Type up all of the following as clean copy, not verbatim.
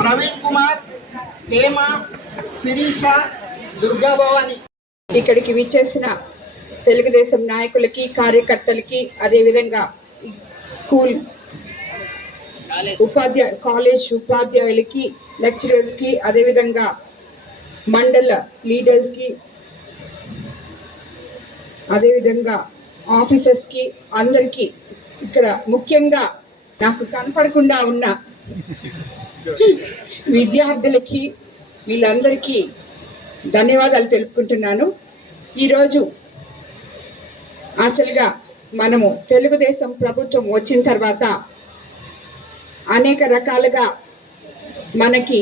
ప్రవీణ్ కుమార్, హేమ, శిరీష, దుర్గాభవాని. ఇక్కడికి విచ్చేసిన తెలుగుదేశం నాయకులకి, కార్యకర్తలకి, అదేవిధంగా స్కూల్ కాలేజ్ ఉపాధ్యాయులకి, లెక్చరర్స్కి, అదేవిధంగా మండల లీడర్స్కి, అదేవిధంగా ఆఫీసర్స్కి, అందరికీ ఇక్కడ ముఖ్యంగా నాకు కనపడకుండా ఉన్న విద్యార్థులకి, వీళ్ళందరికీ ధన్యవాదాలు తెలుపుకుంటున్నాను. ఈరోజు యాక్చువల్గా మనము తెలుగుదేశం ప్రభుత్వం వచ్చిన తర్వాత అనేక రకాలుగా మనకి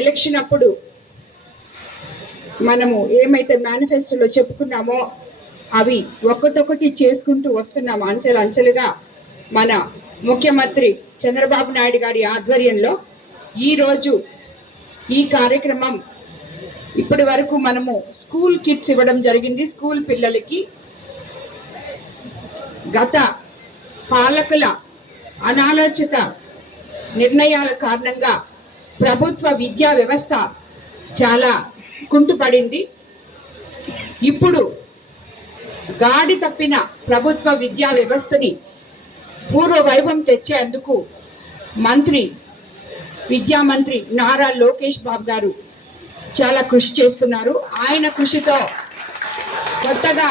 ఎలక్షన్ అప్పుడు మనము ఏమైతే మేనిఫెస్టోలో చెప్పుకున్నామో అవి ఒక్కొక్కటి చేసుకుంటూ వస్తున్నాము. అంచెలుగా మన ముఖ్యమంత్రి చంద్రబాబు నాయుడు గారి ఆధ్వర్యంలో ఈరోజు ఈ కార్యక్రమం ఇప్పటి వరకు మనము స్కూల్ కిట్స్ ఇవ్వడం జరిగింది. స్కూల్ పిల్లలకి గత పాలకుల అనాలోచిత నిర్ణయాల కారణంగా ప్రభుత్వ విద్యా వ్యవస్థ చాలా కుంటుపడింది. ఇప్పుడు గాడి తప్పిన ప్రభుత్వ విద్యా వ్యవస్థని పూర్వ వైభవం తెచ్చేందుకు విద్యా మంత్రి నారా లోకేష్ బాబు గారు చాలా కృషి చేస్తున్నారు. ఆయన కృషితో కొత్తగా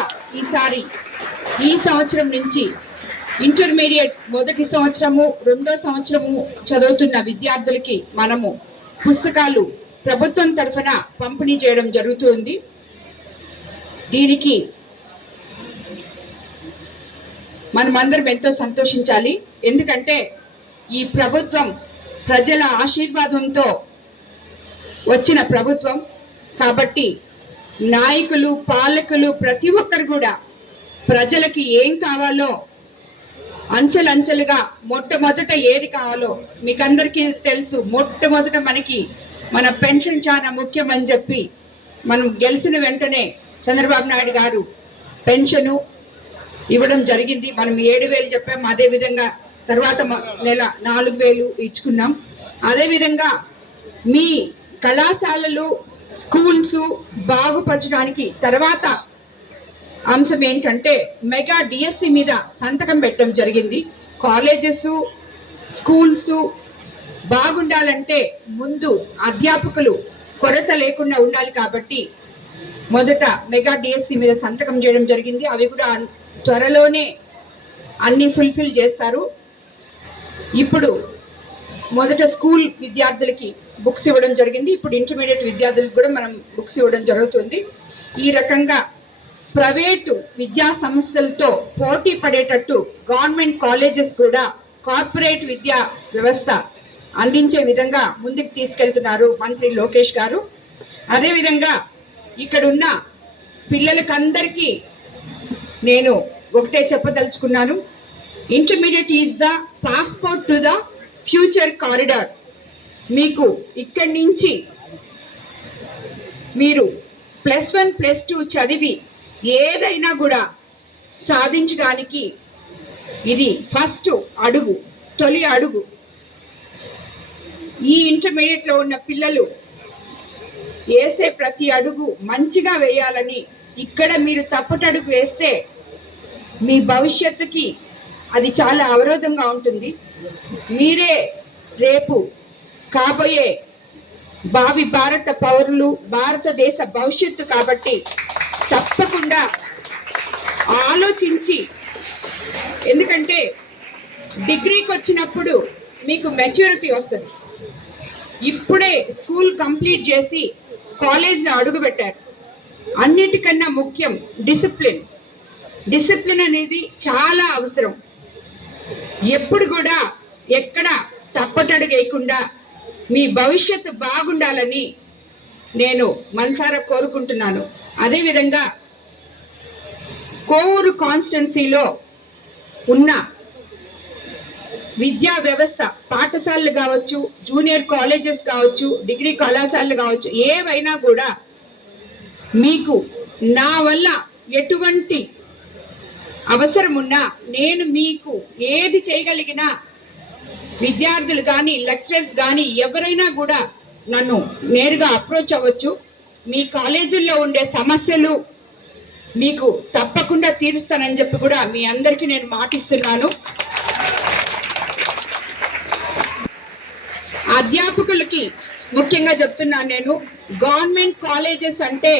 ఈ సంవత్సరం నుంచి ఇంటర్మీడియట్ మొదటి సంవత్సరము, రెండో సంవత్సరము చదువుతున్న విద్యార్థులకి మనము పుస్తకాలు ప్రభుత్వం తరఫున పంపిణీ చేయడం జరుగుతుంది. దీనికి మనమందరం ఎంతో సంతోషించాలి. ఎందుకంటే ఈ ప్రభుత్వం ప్రజల ఆశీర్వాదంతో వచ్చిన ప్రభుత్వం కాబట్టి నాయకులు, పాలకులు ప్రతి ఒక్కరు కూడా ప్రజలకి ఏం కావాలో అంచెలుగా మొట్టమొదట ఏది కావాలో మీకందరికీ తెలుసు. మొట్టమొదట మన పెన్షన్ చాలా ముఖ్యం అని చెప్పి మనం గెలిచిన వెంటనే చంద్రబాబు నాయుడు గారు పెన్షను ఇవ్వడం జరిగింది. మనం 7,000 చెప్పాం. అదేవిధంగా తర్వాత నెల 4,000 ఇచ్చుకున్నాం. అదేవిధంగా మీ కళాశాలలు, స్కూల్స్ బాగుపరచడానికి తర్వాత అంశం ఏంటంటే మెగా డిఎస్సి మీద సంతకం పెట్టడం జరిగింది. కాలేజెస్, స్కూల్స్ బాగుండాలంటే ముందు అధ్యాపకులు కొరత లేకుండా ఉండాలి కాబట్టి మొదట మెగా డిఎస్సి మీద సంతకం చేయడం జరిగింది. అవి కూడా త్వరలోనే అన్ని ఫుల్ఫిల్ చేస్తారు. ఇప్పుడు మొదట స్కూల్ విద్యార్థులకి బుక్స్ ఇవ్వడం జరిగింది. ఇప్పుడు ఇంటర్మీడియట్ విద్యార్థులకు కూడా మనం బుక్స్ ఇవ్వడం జరుగుతుంది. ఈ రకంగా ప్రైవేటు విద్యా సంస్థలతో పోటీ పడేటట్టు గవర్నమెంట్ కాలేజెస్ కూడా కార్పొరేట్ విద్యా వ్యవస్థ అందించే విధంగా ముందుకు తీసుకెళ్తున్నారు మంత్రి లోకేష్ గారు. అదేవిధంగా ఇక్కడున్న పిల్లలకందరికీ నేను ఒకటే చెప్పదలుచుకున్నాను. Intermediate is the passport to the future corridor. మీకు ఇక్కడి నుంచి మీరు +1, +2 చదివి ఏదైనా కూడా సాధించడానికి ఇది ఫస్ట్ అడుగు, తొలి అడుగు. ఈ ఇంటర్మీడియట్లో ఉన్న పిల్లలు వేసే ప్రతి అడుగు మంచిగా వేయాలని, ఇక్కడ మీరు తప్పటడుగు వేస్తే మీ భవిష్యత్తుకి అది చాలా అవరోధంగా ఉంటుంది. మీరే రేపు కాబోయే భావి భారత పౌరులు, భారతదేశ భవిష్యత్తు కాబట్టి తప్పకుండా ఆలోచించి, ఎందుకంటే డిగ్రీకి వచ్చినప్పుడు మీకు మెచ్యూరిటీ వస్తుంది. ఇప్పుడే స్కూల్ కంప్లీట్ చేసి కాలేజ్లో అడుగుపెట్టారు. అన్నిటికన్నా ముఖ్యం డిసిప్లిన్ అనేది చాలా అవసరం. ఎప్పుడు కూడా ఎక్కడ తప్పటడుగు వేయకుండా మీ భవిష్యత్తు బాగుండాలని నేను మనసారా కోరుకుంటున్నాను. అదేవిధంగా కోవూరు కాన్స్టిట్యున్సీలో ఉన్న విద్యా వ్యవస్థ, పాఠశాలలు కావచ్చు, జూనియర్ కాలేజెస్ కావచ్చు, డిగ్రీ కళాశాలలు కావచ్చు, ఏవైనా కూడా మీకు నా వల్ల ఎటువంటి అవసరం ఉన్నా నేను మీకు ఏది చేయగలిగినా విద్యార్థులు కానీ లెక్చరర్స్ కానీ ఎవరైనా కూడా నన్ను నేరుగా అప్రోచ్ అవ్వచ్చు. మీ కాలేజీల్లో ఉండే సమస్యలు మీకు తప్పకుండా తీరుస్తానని చెప్పి కూడా మీ అందరికీ నేను మాటిస్తున్నాను. అధ్యాపకులకి ముఖ్యంగా చెప్తున్నాను, నేను గవర్నమెంట్ కాలేజెస్ అంటే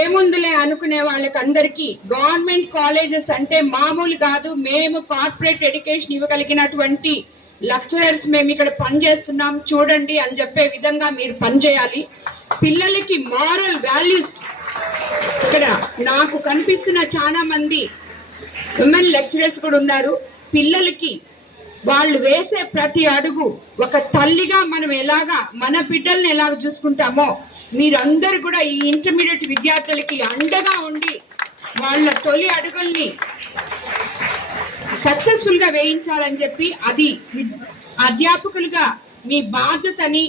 ఏముందులే అనుకునే వాళ్ళకి అందరికీ గవర్నమెంట్ కాలేజెస్ అంటే మామూలు కాదు. మేము కార్పొరేట్ ఎడ్యుకేషన్ ఇవ్వగలిగినటువంటి లెక్చరర్స్ మేము ఇక్కడ పనిచేస్తున్నాం చూడండి అని చెప్పే విధంగా మీరు పనిచేయాలి. పిల్లలకి మారల్ వాల్యూస్ ఇక్కడ నాకు కనిపిస్తున్న చాలా మంది విమెన్ లెక్చరర్స్ కూడా ఉన్నారు. పిల్లలకి వాళ్ళు వేసే ప్రతి అడుగు ఒక తల్లిగా మనం ఎలాగా మన బిడ్డల్ని ఎలాగ చూసుకుంటామో మీరందరూ కూడా ఈ ఇంటర్మీడియట్ విద్యార్థులకి అండగా ఉండి వాళ్ళ తొలి అడుగుల్ని సక్సెస్ఫుల్ గా వేయించాలని చెప్పి అది అధ్యాపకులుగా మీ బాధ్యతని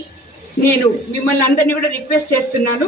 నేను మిమ్మల్ని అందరినీ కూడా రిక్వెస్ట్ చేస్తున్నాను.